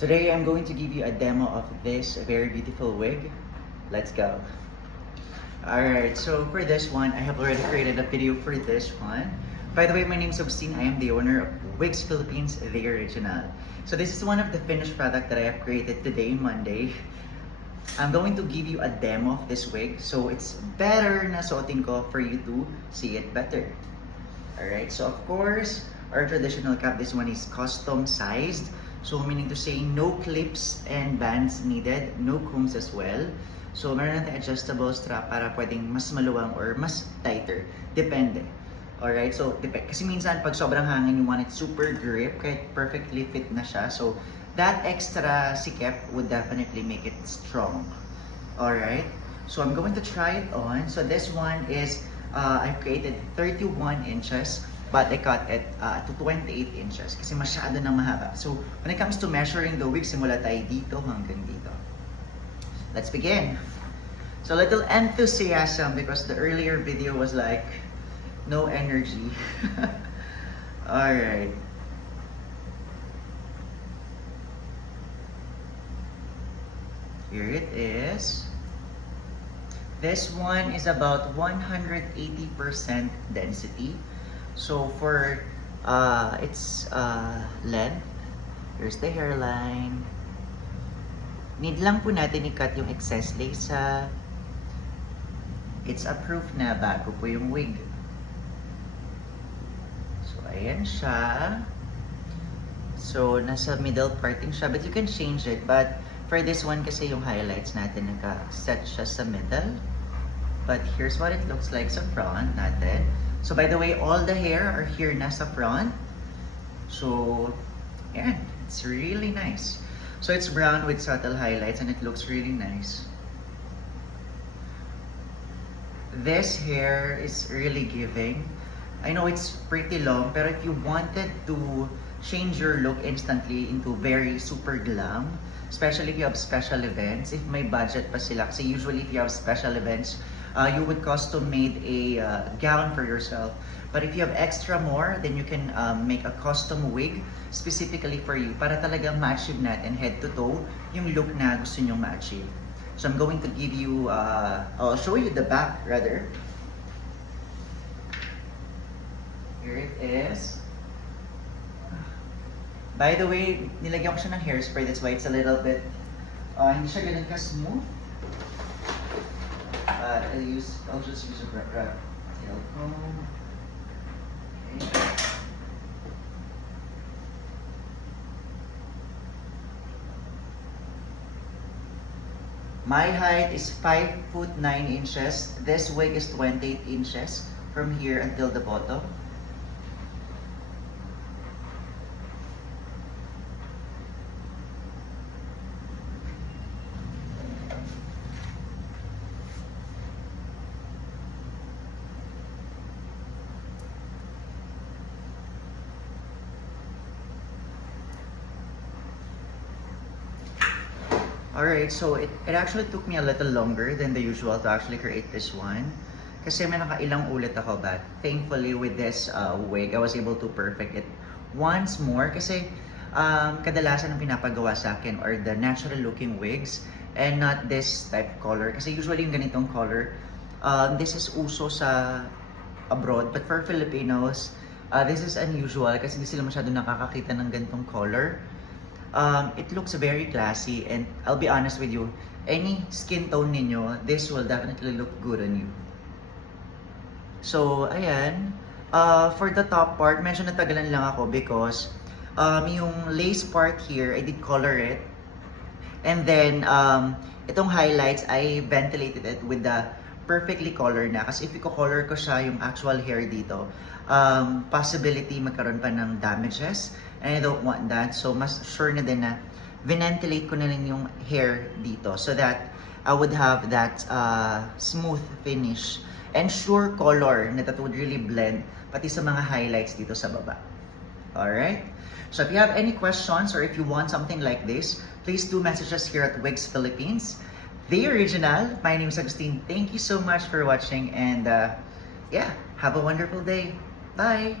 Today I'm going to give you a demo of this very beautiful wig. Let's go. Alright, so for this one, I have already created a video for this one. By the way, my name is Augustine. I am the owner of Wigs Philippines, the original. So this is one of the finished product that I have created today, Monday. I'm going to give you a demo of this wig. So it's better na suotin ko for you to see it better. Alright, so of course, our traditional cap, this one is custom sized. So meaning to say, no clips and bands needed, no combs as well. So meron natin adjustable strap para pwedeng mas maluwang or mas tighter. Depende. Alright, so kasi minsan pag sobrang hangin, you want it super grip, kahit perfectly fit na siya. So that extra sikep would definitely make it strong. Alright, so I'm going to try it on. So this one is, I've created 31 inches. But I cut it to 28 inches kasi masyado na mahaba. So when it comes to measuring the wig, simula tayo dito hanggang dito. Let's begin. So little enthusiasm because the earlier video was like no energy. Alright. Here it is. This one is about 180% density. So for its length, here's the hairline. Need lang po natin i-cut yung excess lace sa it's approved na bago po yung wig. So ayan siya. So nasa middle parting siya, but you can change it. But for this one kasi yung highlights natin naka-set siya sa middle. But here's what it looks like sa front natin. So by the way, all the hair are here nasa front. So, yeah, it's really nice. So it's brown with subtle highlights and it looks really nice. This hair is really giving. I know it's pretty long, pero if you wanted to change your look instantly into very super glam, especially if you have special events, if may budget pa sila, kasi usually if you have special events, you would custom made a gown for yourself. But if you have extra more, then you can make a custom wig specifically for you para talagang ma-achieve natin head to toe yung look na gusto nyong ma-achieve. So I'm going to give you, I'll show you the back rather. Here it is. By the way, nilagyan ko siya ng hairspray, that's why it's a little bit, hindi siya ganun ka-smooth. I'll just use a tail comb. Okay. My height is 5'9" inches. This wig is 28 inches from here until the bottom. Alright, so it actually took me a little longer than the usual to actually create this one. Kasi may nakailang ulit ako, but thankfully with this wig, I was able to perfect it once more. Kasi kadalasan ang pinapagawa sa akin are the natural looking wigs and not this type of color. Kasi usually yung ganitong color, this is uso sa abroad. But for Filipinos, this is unusual kasi hindi sila masyado nakakakita ng ganitong color. It looks very classy and I'll be honest with you, any skin tone ninyo, this will definitely look good on you. So, ayan. For the top part, medyo natagalan lang ako because yung lace part here, I did color it. And then, itong highlights, I ventilated it with the perfectly color na. Kasi if i-color ko siya yung actual hair dito, possibility magkaroon pa ng damages. And I don't want that. So, mas sure na din na ventilate ko na lang yung hair dito so that I would have that smooth finish and sure color na that would really blend pati sa mga highlights dito sa baba. Alright? So, if you have any questions or if you want something like this, please do message us here at Wigs Philippines. The original. My name is Agustin. Thank you so much for watching and yeah, have a wonderful day. Bye!